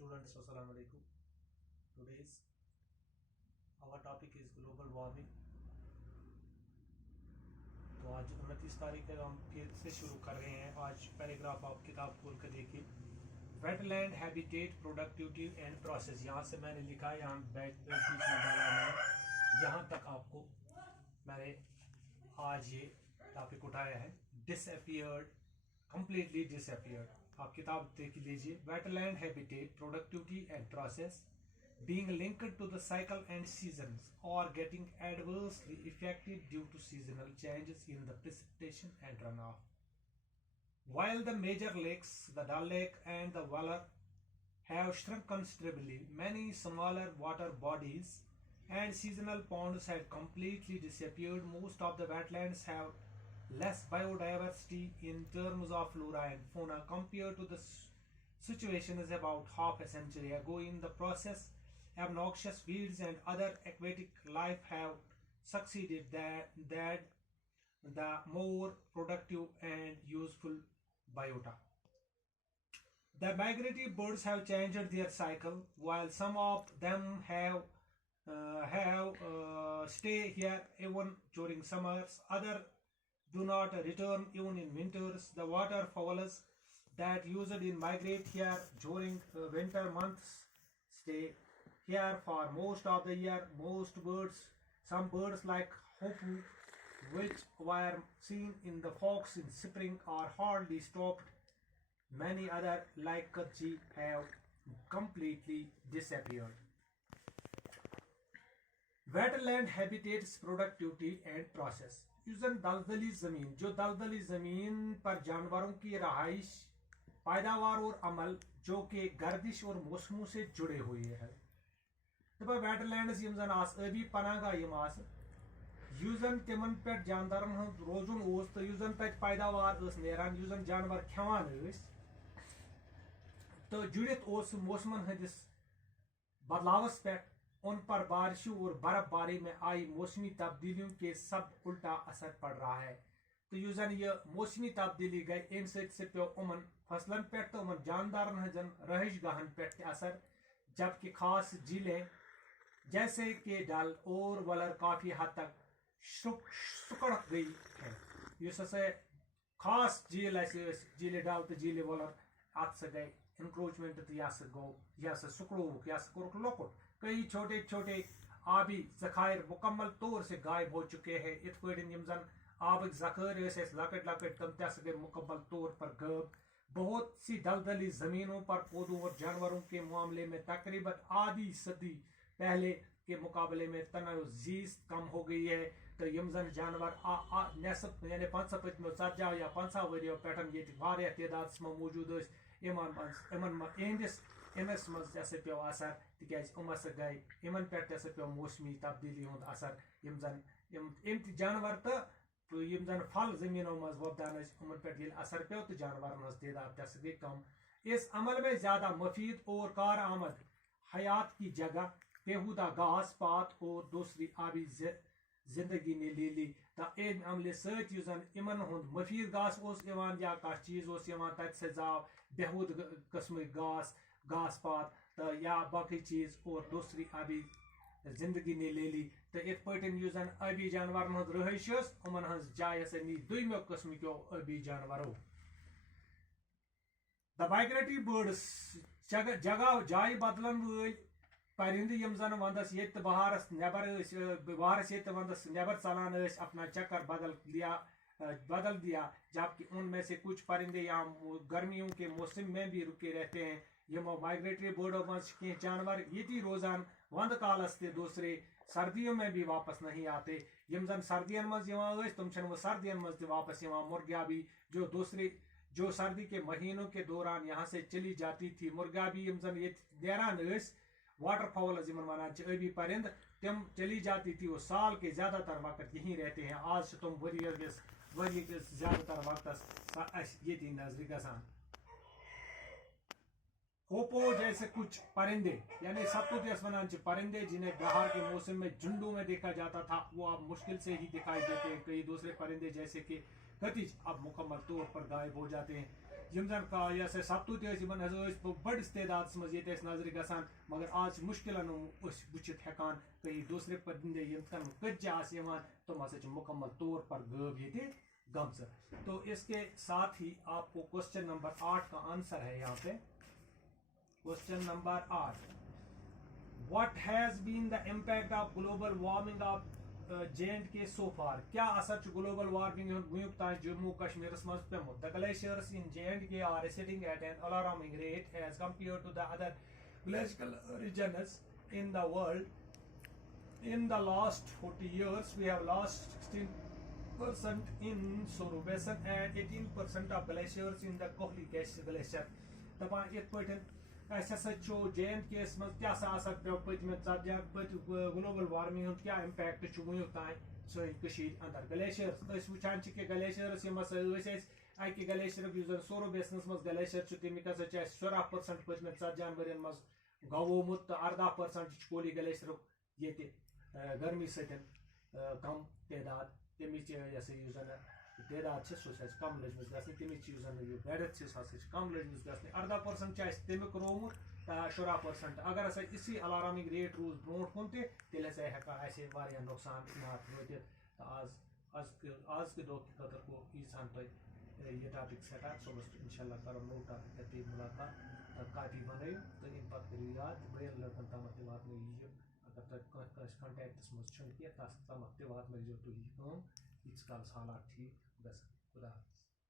Students, Assalamu alaikum. Today's our topic is global warming. तो आज 29 तारीख है, हम फिर से शुरू कर रहे हैं. आज पैराग्राफ आप किताब खोल कर देखिए. Wetland habitat productivity and process, यहाँ से मैंने लिखा है, यहाँ बैक बीच में डाला है. यहाँ तक आपको मैंने आज ये टॉपिक उठाया है. Disappeared, completely disappeared. आप किताब देख लीजिए. Wetland habitat productivity and process being linked to the cycle and seasons or getting adversely affected due to seasonal changes in the precipitation and runoff. While the major lakes, the Dal Lake and the Vallar, have shrunk considerably, many smaller water bodies and seasonal ponds have completely disappeared. Most of the wetlands have less biodiversity in terms of flora and fauna compared to the situation is about half a century ago. In the process, obnoxious weeds and other aquatic life have succeeded that the more productive and useful biota. The migratory birds have changed their cycle. While some of them have stay here even during summers, others do not return even in winters. The waterfowls that usually migrate here during winter months stay here for most of the year. Some birds like hopu, which were seen in the fox in spring, are hardly stopped. Many other like kudji have completely disappeared. Wetland habitats productivity and process. यूजन दलदली ज़मीन, जो दलदली ज़मीन पर जानवरों की रहाइश, पैदावार और अमल जो कि गर्दिश और मौसमों से जुड़े हुए हैं. दपा वेटलैंड्स यम जन आस अबी पनागा यम आस यूजन तिमन पे जानवरन हंद रोजुन ओस तो यूजन तत पैदावार अस नेरान, यूजन जानवर खेवान अस तो जुड़ित ओस मौसमन हंदिस बदलावस पे. उन पर बारिशों और बर्फबारी में आई मौसमी तब्दीलियों के सब उल्टा असर पड़ रहा है. तो यूजन ये मौसमी तब्दीली गई अम से पे उमन फसलन पे तो उमन जानदारन हजन रहिश गहन पे असर, जबकि खास झीलें जैसे कि डल और वलर काफी हद तक सुकड़ गई है. युस हसा खास झील झील डल तो झील वलर अत से गई इंक्रोचमेंट तो यह गो यह सुकड़ोक यह कोर्क लोकुट. कई छोटे छोटे आबी जखायर मुकम्मल तौर से गायब हो चुके हैं. इत पन यम जन आबक जखायर लकट लकट तम तस गए मुकम्मल तौर पर गायब. बहुत सी दलदली जमीनों पर पौधों और जानवरों के मामले में तकरीबन आधी सदी पहले के मुकाबले में तनज़ीज़ कम हो गई है. तो यम जन जानवर नेसफ यानी 50 पत्मो 40 या 50 वरियो पेटन ये वारिया तादाद में मौजूद इमस मज पे असर तिकाज उमस गई इन पे पे मौसमी तब्दीली हूं असर. यम जन इम जानवर तो यम जन फल जमीनों मज वपदान उन पे असर पे तो जानवर तादाद गई कम. इस अमल में ज्यादा मफीद और कारआमद हयात की जगह बेहुदा घास पात और दूसरी आबी जिंदगी ने ले ली. तो इन अमले सन इन हुंद मफीद घास या कह चीज तत से जाव बेहूद कस्म घास पात तो या बाकी चीज और दूसरी आबी जिंदगी ने ले ली. तो इत पटन यूजन आबी जानवर रहिश उमन हज जाय हसा नी दुमो कस्म क्यों आबी जानवरों. द माइग्रेटरी बर्ड्स, जगह जाय बदलन वल परिंद यम जन वंदस ये बहारस नबर वंदस नबर चलान अपना चक्कर बदल दिया, जबकि उनमें से कुछ परिंदे यहाँ गर्मियों के मौसम में भी रुके रहते हैं. यमो माइग्रेटरी बर्डों मज कह जानवर ये रोजान वंद कालस ते दूसरे सर्दियों में भी वापस नहीं आते. यम जन सर्दियन मज तुम वो सर्दियन मज वापस मुर्गिया भी जो सर्दी के महीनों के दौरान यहाँ से चली जाती थी. मुर्गा भी यम जन ये नेरान वाटर फाउल वनान अबी परिंद तम चली जाती थी. वो साल के ज्यादातर वक्त यहीं रहते हैं. आज तुम वरी ज्यादातर वक्त ये नजरी गसान. होपो जैसे कुछ परिंदे यानी सतुत वनान परिंदे जिन्हें बहार के मौसम में झुंडों में देखा जाता था, वो अब मुश्किल से ही दिखाई देते हैं. कई दूसरे परिंदे जैसे कि कतिज अब मुकम्मल तौर पर गायब हो जाते हैं. یم زن یہ سا سبتوت یمن ہسا بڑس تعداد مز یہ نظر گژھان مگر آج مشکلن وچھت ہیکان کہیں دوسرے پرندے یم کن کچہ آس یوان تم ہسا مکمل طور پر غائب یہ گمز. تو اس کے ساتھ ہی آپ کو کوشچن نمبر 8 کا آنسر ہے یہاں پہ. Question number 8, what has been the impact of global warming of J&K so far? کیا اثر چھ global warming ونیک تان جموں کشمیرس مز پیمت. The glaciers in J&K are receding at an alarming rate as compared to the other glacial regions in the world. In the last 40 years, we have lost 16% in Soro Basin and 18% of glaciers in the Kohli Glacier. دپان یت پٹن اس ہسا جے and کے اس مز کیا اثر پیو پتم ژتجی global warming ہند کیا امپیکٹ چھ ونیک تان سن کشید اندر. گلیشیئرس وچان کہ گلیشیئرس یم ہسا اکہ گلیشیئر یس زن سورو بیسنس مز گلیشیئر تمیک ہسا 14% پتم 40 ورین مز گوومت تو 18% کولی گلیشیئر یہ گرمی ستن کم تعداد تمچ یہ زن تعداد سہ کم لجمت گھنٹہ تمچ بیڈتھ سہ کم لجمت گھنٹہ 18% تمیک رومت 16%. اگر ہسا اسی الارمنگ ریٹ روز برو کن تیل ہسا ہیکا نقصان واتت. آز کے دہ خاطر گو ییژہن تہ یہ ٹاپک سٹارٹ صبح انشاء اللہ کرو نو ٹاپک پہ ملاقات. کاپی بنو تو ام پتہ کرو یاد بین لڑکن تام تہ واتن یہ اگر تہ کنٹیکٹس مز کی تس تام تہ واتن تھی ییتس کالس حالات ٹھیک گھن. خدا حافظ.